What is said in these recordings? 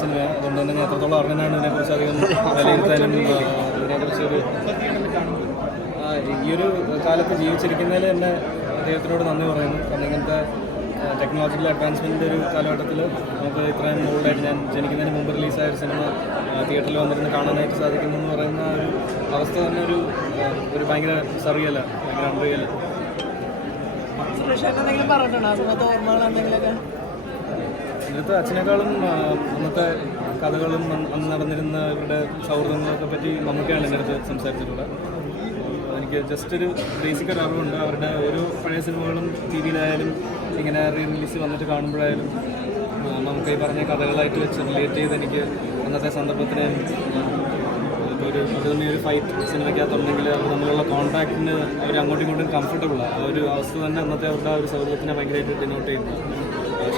സിനിമയാണ്. അതുകൊണ്ട് തന്നെ ഞാൻ എത്രത്തോളം അറിഞ്ഞാണ് ഇതിനെക്കുറിച്ച് അധികം വിലയിരുത്താനും ഇതിനെക്കുറിച്ചൊരു ഈ ഒരു കാലത്ത് ജീവിച്ചിരിക്കുന്നതിൽ തന്നെ ദൈവത്തിനോട് നന്ദി പറയുന്നു. കാരണം ഇങ്ങനത്തെ ടെക്നോളജിക്കൽ അഡ്വാൻസ്മെൻറ്റിൻ്റെ ഒരു കാലഘട്ടത്തിൽ നമുക്ക് ഇത്രയും ബോൾഡായിട്ട് ഞാൻ ജനിക്കുന്നതിന് മുമ്പ് റിലീസായ ഒരു സിനിമ തിയേറ്ററിൽ വന്നിരുന്ന് കാണാനായിട്ട് സാധിക്കുന്നു എന്ന് പറയുന്ന ഒരു അവസ്ഥ തന്നെ ഒരു ഭയങ്കര സറിയല്ല, ഭയങ്കര അൺറിയൽ. ഇന്നത്തെ അച്ഛനേക്കാളും അന്നത്തെ കഥകളും അന്ന് നടന്നിരുന്ന ഇവരുടെ സൗഹൃദങ്ങളൊക്കെ പറ്റി നമുക്കാണ് എൻ്റെ അടുത്ത് സംസാരിച്ചിട്ടുള്ളത്. എനിക്ക് ജസ്റ്റ് ഒരു ബേസിക് ഒരു അറിവുണ്ട്. അവരുടെ ഓരോ പഴയ സിനിമകളും ടി വിയിലായാലും ഇങ്ങനെ റിലീസ് വന്നിട്ട് കാണുമ്പോഴായാലും നമുക്ക് ഈ പറഞ്ഞ കഥകളായിട്ട് വെച്ച് റിലേറ്റ് ചെയ്ത് എനിക്ക് അന്നത്തെ സന്ദർഭത്തിന് ഇപ്പോൾ അത് തന്നെ ഒരു ഫൈറ്റ് സിനിമയ്ക്കകത്തുണ്ടെങ്കിൽ അവർ തമ്മിലുള്ള കോൺടാക്റ്റിന് അവർ അങ്ങോട്ടും ഇങ്ങോട്ടും കംഫർട്ടബിളാണ്. ആ ഒരു അവസ്ഥ തന്നെ അന്നത്തെ അവരുടെ ആ ഒരു സൗഹൃദത്തിനെ ഭയങ്കരമായിട്ട് ഡിനോട്ട് ചെയ്യുന്നു.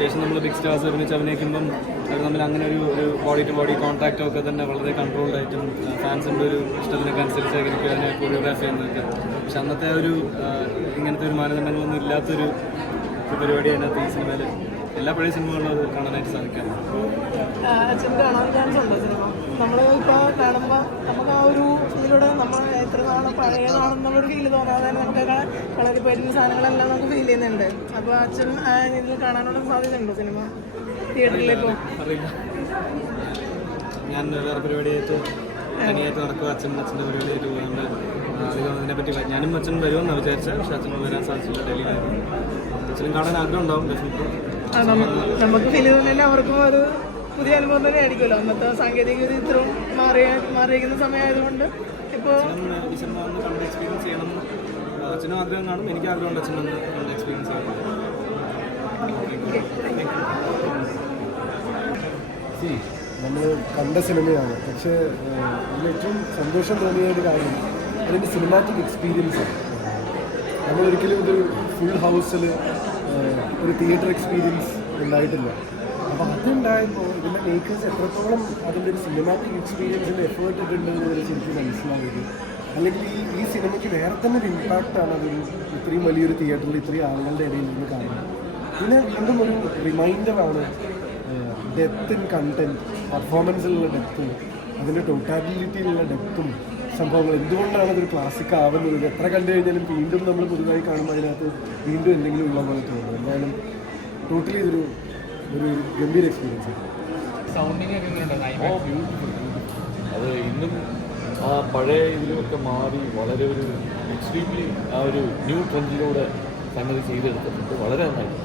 ശേഷം നമ്മൾ ബിഗ് സ്റ്റാർസ് ഒരുമിച്ച് അഭിനയിക്കുമ്പം അവർ തമ്മിൽ അങ്ങനെ ഒരു ബോഡി ടു ബോഡി കോൺടാക്റ്റും ഒക്കെ തന്നെ വളരെ കൺട്രോൾഡ് ആയിട്ടും ഫാൻസിൻ്റെ ഒരു ഇഷ്ടത്തിനൊക്കെ അനുസരിച്ചായിരിക്കും അതിനെ കൊറിയോഗ്രാഫ് ചെയ്യുന്നതൊക്കെ. പക്ഷെ അന്നത്തെ ഇങ്ങനത്തെ ഒരു മാനദണ്ഡങ്ങളൊന്നും ഇല്ലാത്തൊരു പരിപാടി അതിനകത്ത് ഈ സിനിമയിൽ എല്ലാ പഴയ സിനിമകളിലും അത് കാണാനായിട്ട് സാധിക്കാം. നമ്മളിപ്പോൾ കാണുമ്പോൾ നമുക്ക് ആ ഒരു ഇതിലൂടെ നമ്മൾ എത്ര നാളെ പഴയതാണെന്നുള്ളൊരു ഫീൽ തോന്നാതെ നമുക്ക് കളറി പോയിരുന്ന സാധനങ്ങളെല്ലാം നമുക്ക് ഫീൽ ചെയ്യുന്നുണ്ട്. അപ്പോൾ അച്ഛൻ ഇത് കാണാനുള്ള സാധ്യതയുണ്ടോ സിനിമ തിയേറ്ററിലേക്കോ? അറിയില്ല. ഞാൻ വേറെ പരിപാടിയായിട്ട് തനിയായിട്ട് നടക്കുക, അച്ഛൻ്റെ പരിപാടിയായിട്ട് പോകുന്നുണ്ട്. അധികം അതിനെപ്പറ്റി ഞാനും അച്ഛൻ വരുമെന്നാണ് വിചാരിച്ചത്. പക്ഷേ അച്ഛൻ വരാൻ സാധിച്ചില്ല, ഡൽഹിയിലായിരുന്നു. അച്ഛനും കാണാൻ ആഗ്രഹം ഉണ്ടാവും ഡെഫിനറ്റ്ലി. നമുക്ക് ഫീൽ തോന്നില്ല, അവർക്കും ഒരു പുതിയ അനുഭവം തന്നെ ആയിരിക്കുമല്ലോ. അന്നത്തെ സാങ്കേതിക വിദ്യ ഇത്രയും മാറിയിരിക്കുന്ന സമയമായതുകൊണ്ട് ഇപ്പോൾ ഈ സിനിമ ഒന്ന് കണ്ട് എക്സ്പീരിയൻസ് ചെയ്യണം. അച്ഛനും ആഗ്രഹം കാണും, എനിക്ക് ആഗ്രഹമുണ്ട് അച്ഛൻ ഒന്ന് കണ്ട് എക്സ്പീരിയൻസ് ചെയ്യണം. നമ്മൾ കണ്ട സിനിമയാണ്. പക്ഷേ അതിൽ ഏറ്റവും സന്തോഷം തോന്നിയ ഒരു കാര്യം അതിൻ്റെ സിനിമാറ്റിക് എക്സ്പീരിയൻസ്. നമ്മളൊരിക്കലും ഇതൊരു ഫുൾ ഹൗസിൽ ഒരു തിയേറ്റർ എക്സ്പീരിയൻസ് ഉണ്ടായിട്ടില്ല. അപ്പോൾ അതുണ്ടായപ്പോൾ ഇതിൻ്റെ മേക്കേഴ്സ് എത്രത്തോളം അതിൻ്റെ ഒരു സിനിമാറ്റിക് എക്സ്പീരിയൻസിൻ്റെ എഫേർട്ട് ഇട്ടുണ്ടെന്ന് ശരിക്കും മനസ്സിലാവുന്നത്. അല്ലെങ്കിൽ ഈ സിനിമയ്ക്ക് വേറെ തന്നെ ഒരു ഇമ്പാക്റ്റാണ് അതൊരു ഇത്രയും വലിയൊരു തിയേറ്ററിൽ ഇത്രയും ആളുകളുടെ ഇടയിൽ നിന്ന് കാണുന്നത്. പിന്നെ വീണ്ടും ഒരു റിമൈൻഡറാണ് ഡെപ്ത് ഇൻ കണ്ടൻറ്റ്, പെർഫോമൻസിലുള്ള ഡെപ്തും അതിൻ്റെ ടോട്ടാലിറ്റിയിലുള്ള ഡെപ്തും സംഭവങ്ങൾ എന്തുകൊണ്ടാണ് അതൊരു ക്ലാസിക് ആവുന്നത്. എത്ര കണ്ടു കഴിഞ്ഞാലും വീണ്ടും നമ്മൾ പൊതുവായി കാണുമ്പോൾ അതിനകത്ത് വീണ്ടും എന്തെങ്കിലും ഉള്ള പോലെ തോന്നുന്നു. എന്തായാലും ടോട്ടലി ഇതൊരു ഗംഭീര എക്സ്പീരിയൻസ് ആണ്. അത് ഇന്നും ആ പഴയ ഇതിലൊക്കെ മാറി വളരെ ഒരു എക്സ്ട്രീംലി ആ ഒരു ന്യൂ ട്രെൻഡിലൂടെ സംഗതി ചെയ്തെടുത്തിട്ടുണ്ട്. വളരെ നന്നായിട്ട്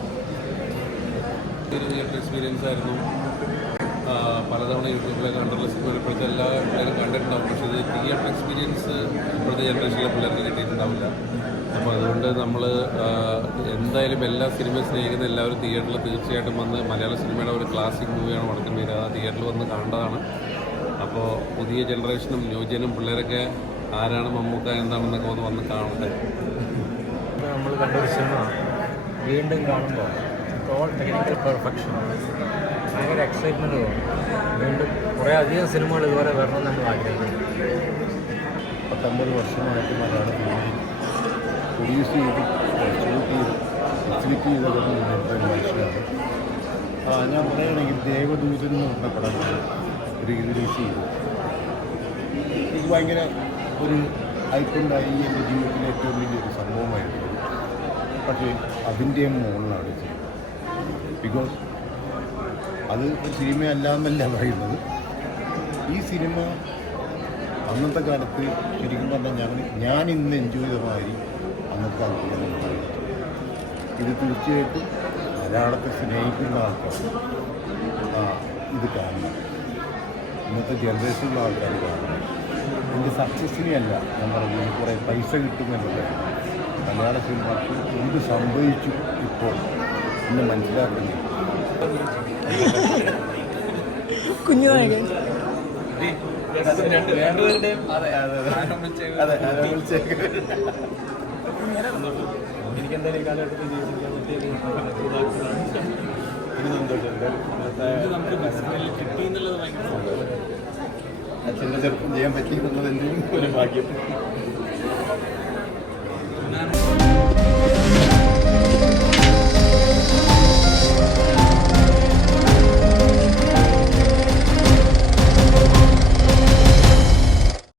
ഒരു തിയേറ്റർ എക്സ്പീരിയൻസ് ആയിരുന്നു. പലതവണ യൂട്യൂബിലെ കണ്ടുള്ള സിനിമ ഇപ്പോഴത്തെ എല്ലാ പിള്ളേരും കണ്ടിട്ടുണ്ടാവും. പക്ഷേ ഇത് തിയേറ്റർ എക്സ്പീരിയൻസ് ഇപ്പോഴത്തെ ജനറേഷനിലെ പിള്ളേർക്ക് കിട്ടിയിട്ടുണ്ടാവില്ല. അപ്പോൾ അതുകൊണ്ട് നമ്മൾ എന്തായാലും എല്ലാ സിനിമയും സ്നേഹിക്കുന്ന എല്ലാവരും തിയേറ്ററിൽ തീർച്ചയായിട്ടും വന്ന് മലയാള സിനിമയുടെ ഒരു ക്ലാസിക് മൂവിയാണ് വടക്കൻ വീര, ആ തിയേറ്ററിൽ വന്ന് കാണേണ്ടതാണ്. അപ്പോൾ പുതിയ ജനറേഷനും ന്യൂജനും പിള്ളേരൊക്കെ ആരാണ് മമ്മൂക്ക എന്താണെന്നൊക്കെ വന്ന് കാണട്ടെ. നമ്മൾ കണ്ടൊരു സിനിമ വീണ്ടും കാണുമ്പോൾ ഓൾ ടെക്നിക്കൽ പെർഫെക്ഷൻ, ഭയങ്കര എക്സൈറ്റ്മെൻറ്റ് തോന്നും. വീണ്ടും കുറേ അധികം സിനിമകൾ ഇതുവരെ വരണമെന്ന് നമ്മൾ ആഗ്രഹിക്കുന്നു. 19 വർഷമായിട്ട് മലയാള ഫിലിമിൽ പ്രൊഡ്യൂസ് ചെയ്ത് ഷൂട്ട് ചെയ്ത് എക്സിബിറ്റ് ചെയ്തൊക്കെ മുന്നേറ്റ മനുഷ്യരാണ്. ഞാൻ പറയുകയാണെങ്കിൽ ദേവദൂതൻ എന്ന് പറഞ്ഞ പടം റിലീസ് ചെയ്തു. ഇത് ഭയങ്കര ഒരു ഹൈപ്പുണ്ടായി. എൻ്റെ ജീവിതത്തിലെ ഏറ്റവും വലിയൊരു സംഭവമായിരുന്നു. പക്ഷേ അതിൻ്റെ മുകളിലാണ് ചെയ്യുന്നത്. ബിക്കോസ് അത് ഒരു സിനിമയല്ല എന്നല്ല പറയുന്നത്. ഈ സിനിമ അന്നത്തെ കാലത്ത് ശരിക്കും പറഞ്ഞാൽ ഞാൻ ഇന്ന് എൻജോയ് ചെയ്ത മാതിരി അന്നത്തെ ആൾക്കാർ ഇത് തീർച്ചയായിട്ടും മലയാളത്തെ സ്നേഹിക്കുന്ന ആൾക്കാർ ഇത് കാണണം. ഇന്നത്തെ ജനറേഷനിലുള്ള ആൾക്കാർ കാണണം. ഇതിൻ്റെ സക്സസ്സിനെയല്ല ഞാൻ പറയുന്നത്, കുറേ പൈസ കിട്ടുമെന്നല്ല. മലയാള സിനിമയ്ക്ക് എന്ത് സംഭവിച്ചു ഇപ്പോൾ എന്നെ മനസ്സിലാക്കുന്നത്. കുഞ്ഞുനായകൻ എനിക്കെന്തായാലും ഈ കാലഘട്ടത്തിൽ ജീവിച്ചിരിക്കാൻ പറ്റിയത് കിട്ടി എന്നുള്ളത് ഭയങ്കര അച്ഛൻ്റെ ചെറുപ്പം ചെയ്യാൻ പറ്റി എന്നുള്ളത് എൻ്റെ ഒരു ഭാഗ്യം.